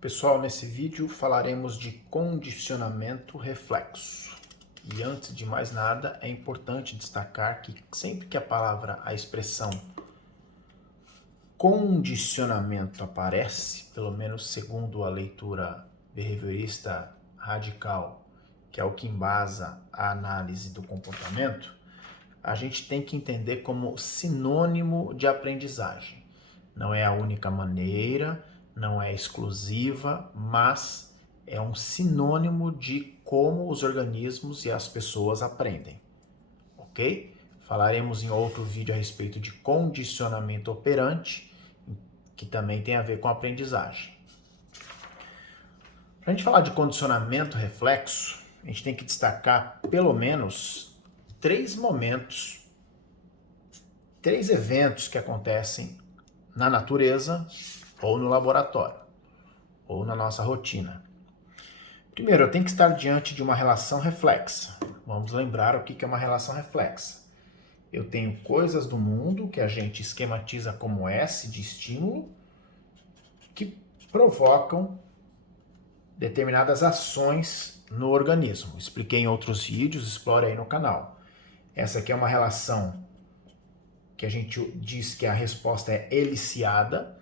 Pessoal, nesse vídeo falaremos de condicionamento reflexo. E antes de mais nada, é importante destacar que sempre que a expressão condicionamento aparece, pelo menos segundo a leitura behaviorista radical, que é o que embasa a análise do comportamento, a gente tem que entender como sinônimo de aprendizagem. Não é a única maneira, não é exclusiva, mas é um sinônimo de como os organismos e as pessoas aprendem, ok? Falaremos em outro vídeo a respeito de condicionamento operante, que também tem a ver com aprendizagem. Para a gente falar de condicionamento reflexo, a gente tem que destacar pelo menos 3 momentos, 3 eventos que acontecem na natureza ou no laboratório, ou na nossa rotina. Primeiro, eu tenho que estar diante de uma relação reflexa. Vamos lembrar o que é uma relação reflexa. Eu tenho coisas do mundo que a gente esquematiza como S de estímulo, que provocam determinadas ações no organismo. Expliquei em outros vídeos, explore aí no canal. Essa aqui é uma relação que a gente diz que a resposta é eliciada.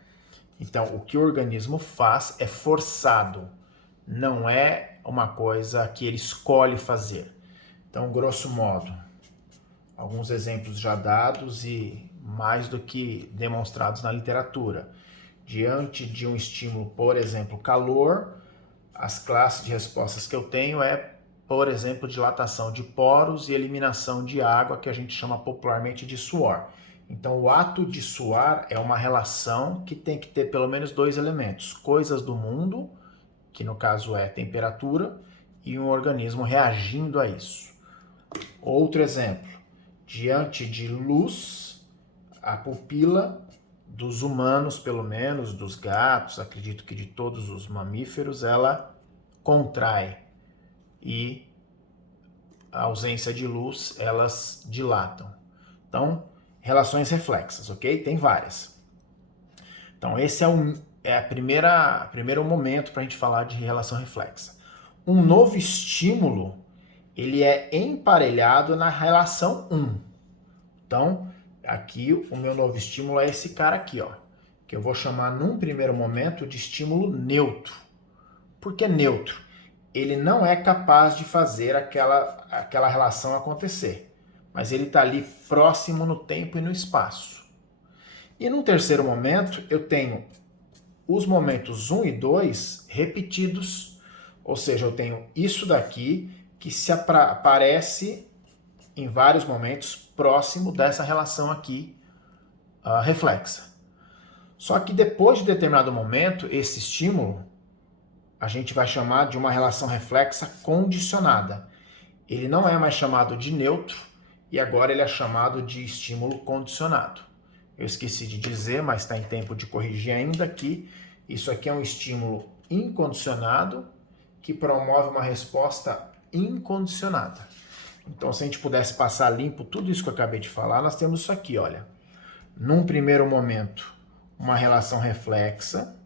Então, o que o organismo faz é forçado, não é uma coisa que ele escolhe fazer. Então, grosso modo, alguns exemplos já dados e mais do que demonstrados na literatura. Diante de um estímulo, por exemplo, calor, as classes de respostas que eu tenho é, por exemplo, dilatação de poros e eliminação de água, que a gente chama popularmente de suor. Então, o ato de suar é uma relação que tem que ter pelo menos 2 elementos. Coisas do mundo, que no caso é temperatura, e um organismo reagindo a isso. Outro exemplo, diante de luz, a pupila dos humanos, pelo menos, dos gatos, acredito que de todos os mamíferos, ela contrai. E a ausência de luz, elas dilatam. Então, relações reflexas, ok? Tem várias. Então, esse é primeiro momento para a gente falar de relação reflexa. Um novo estímulo, ele é emparelhado na relação 1. Então, aqui o meu novo estímulo é esse cara aqui, ó, que eu vou chamar num primeiro momento de estímulo neutro. Por que neutro? Ele não é capaz de fazer aquela relação acontecer, mas ele está ali próximo no tempo e no espaço. E num terceiro momento, eu tenho os momentos 1 e 2 repetidos, ou seja, eu tenho isso daqui que se aparece em vários momentos próximo dessa relação aqui reflexa. Só que depois de determinado momento, esse estímulo, a gente vai chamar de uma relação reflexa condicionada. Ele não é mais chamado de neutro e agora ele é chamado de estímulo condicionado. Eu esqueci de dizer, mas está em tempo de corrigir ainda, que isso aqui é um estímulo incondicionado que promove uma resposta incondicionada. Então, se a gente pudesse passar limpo tudo isso que eu acabei de falar, nós temos isso aqui, olha. Num primeiro momento, uma relação reflexa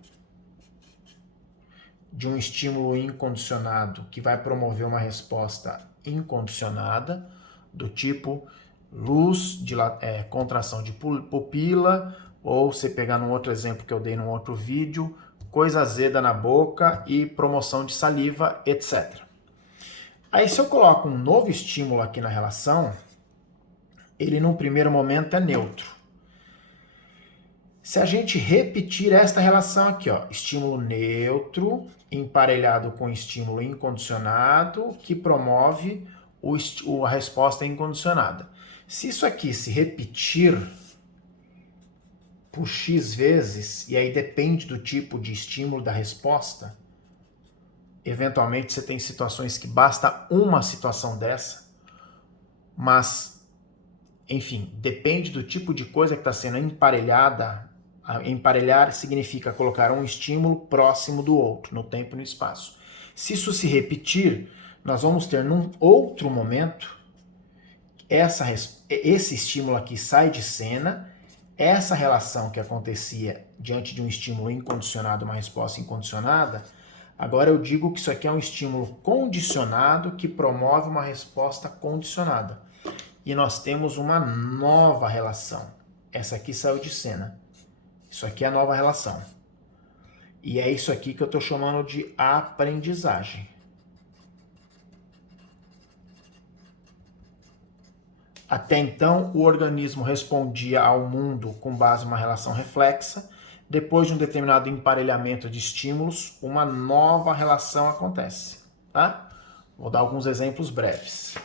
de um estímulo incondicionado que vai promover uma resposta incondicionada, do tipo luz, contração de pupila, ou você pegar num outro exemplo que eu dei num outro vídeo, coisa azeda na boca e promoção de saliva, etc. Aí se eu coloco um novo estímulo aqui na relação, ele num primeiro momento é neutro. Se a gente repetir esta relação aqui, ó, estímulo neutro emparelhado com estímulo incondicionado que promove a resposta incondicionada. Se isso aqui se repetir por X vezes, e aí depende do tipo de estímulo da resposta, eventualmente você tem situações que basta uma situação dessa, mas, enfim, depende do tipo de coisa que está sendo emparelhada. Emparelhar significa colocar um estímulo próximo do outro, no tempo e no espaço. Se isso se repetir, nós vamos ter num outro momento, esse estímulo aqui sai de cena, essa relação que acontecia diante de um estímulo incondicionado, uma resposta incondicionada, agora eu digo que isso aqui é um estímulo condicionado que promove uma resposta condicionada. E nós temos uma nova relação. Essa aqui saiu de cena. Isso aqui é a nova relação. E é isso aqui que eu estou chamando de aprendizagem. Até então, o organismo respondia ao mundo com base em uma relação reflexa. Depois de um determinado emparelhamento de estímulos, uma nova relação acontece. Tá? Vou dar alguns exemplos breves.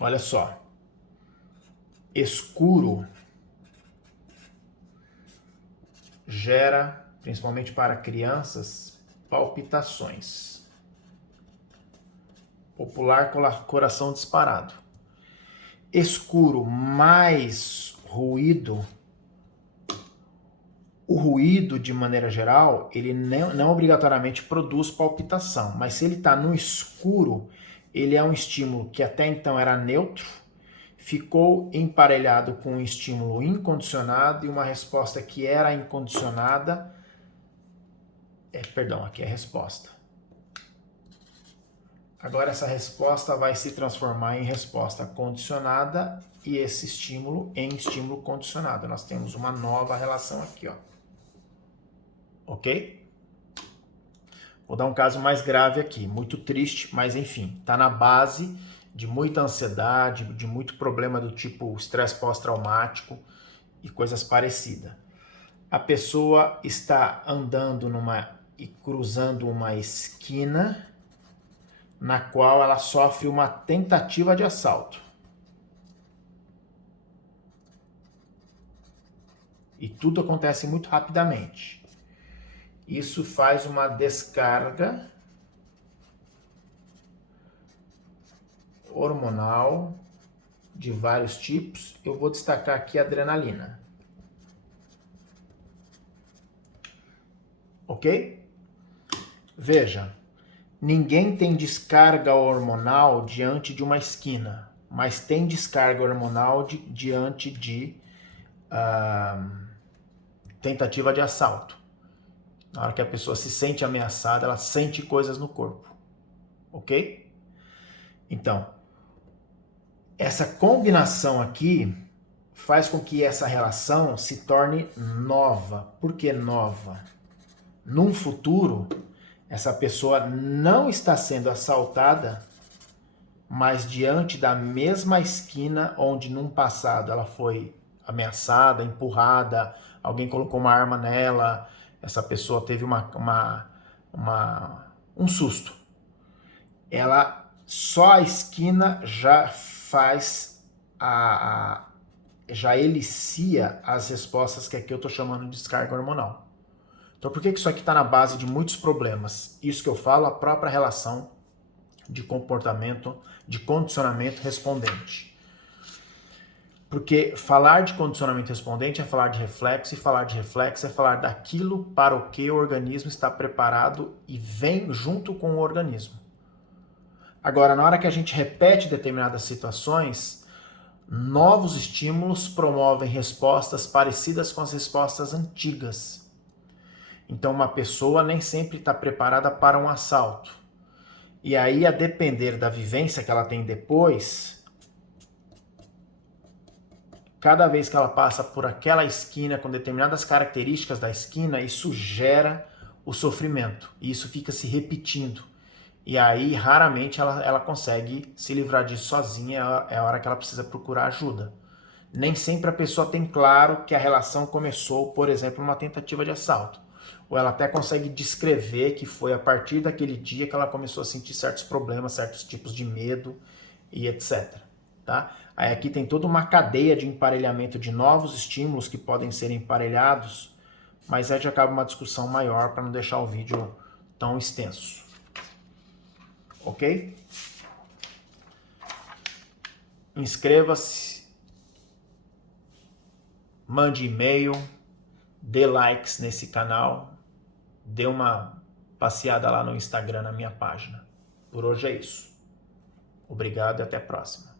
Olha só. Escuro gera, principalmente para crianças, palpitações. Popular coração disparado. Escuro mais ruído. O ruído, de maneira geral, ele não obrigatoriamente produz palpitação, mas se ele está no escuro, ele é um estímulo que até então era neutro, ficou emparelhado com um estímulo incondicionado e uma resposta que era incondicionada. Perdão, aqui é a resposta. Agora essa resposta vai se transformar em resposta condicionada e esse estímulo em estímulo condicionado. Nós temos uma nova relação aqui, ó. Ok? Vou dar um caso mais grave aqui, muito triste, mas enfim, está na base de muita ansiedade, de muito problema do tipo estresse pós-traumático e coisas parecidas. A pessoa está andando e cruzando uma esquina na qual ela sofre uma tentativa de assalto. E tudo acontece muito rapidamente. Isso faz uma descarga hormonal de vários tipos. Eu vou destacar aqui a adrenalina. Ok? Veja, ninguém tem descarga hormonal diante de uma esquina, mas tem descarga hormonal diante de tentativa de assalto. Na hora que a pessoa se sente ameaçada, ela sente coisas no corpo. Ok? Então, essa combinação aqui faz com que essa relação se torne nova. Por que nova? Num futuro, essa pessoa não está sendo assaltada, mas diante da mesma esquina onde num passado ela foi ameaçada, empurrada, alguém colocou uma arma nela, essa pessoa teve um susto. Ela, só a esquina já faz, já elicia as respostas que aqui eu estou chamando de descarga hormonal. Então por que isso aqui está na base de muitos problemas? Isso que eu falo, a própria relação de comportamento, de condicionamento respondente. Porque falar de condicionamento respondente é falar de reflexo, e falar de reflexo é falar daquilo para o que o organismo está preparado e vem junto com o organismo. Agora, na hora que a gente repete determinadas situações, novos estímulos promovem respostas parecidas com as respostas antigas. Então, uma pessoa nem sempre está preparada para um assalto. E aí, a depender da vivência que ela tem depois, cada vez que ela passa por aquela esquina com determinadas características da esquina, isso gera o sofrimento. E isso fica se repetindo. E aí, raramente, ela consegue se livrar disso sozinha, é a hora que ela precisa procurar ajuda. Nem sempre a pessoa tem claro que a relação começou, por exemplo, numa tentativa de assalto. Ou ela até consegue descrever que foi a partir daquele dia que ela começou a sentir certos problemas, certos tipos de medo e etc. Tá? Aí aqui tem toda uma cadeia de emparelhamento de novos estímulos que podem ser emparelhados, mas aí já cabe uma discussão maior para não deixar o vídeo tão extenso. Ok? Inscreva-se, mande e-mail, dê likes nesse canal, dê uma passeada lá no Instagram na minha página. Por hoje é isso. Obrigado e até a próxima.